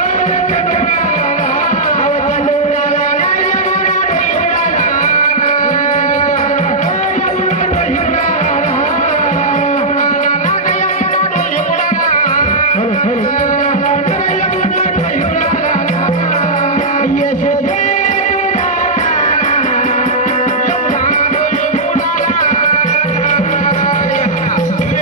Haydi